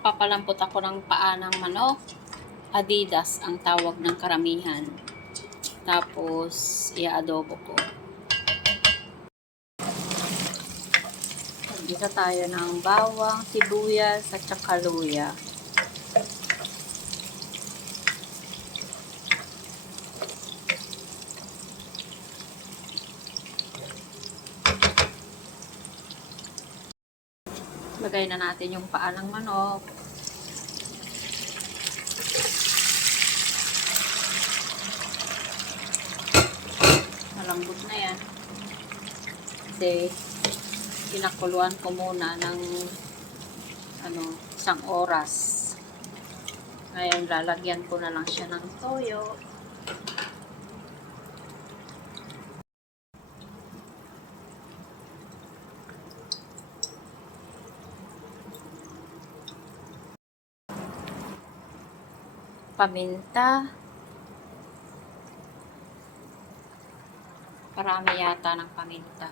Papalampot ako ng paa ng manok. Adidas ang tawag ng karamihan. Tapos, i-adobo ko. Maggisa tayo ng bawang, sibuyas, at saka luya. Lagay na natin yung paa ng manok. Malambot na yan. Kasi, pinakuluan ko muna ng 1 oras. Ngayon, lalagyan ko na lang siya ng toyo. Paminta. Parami yata ng paminta.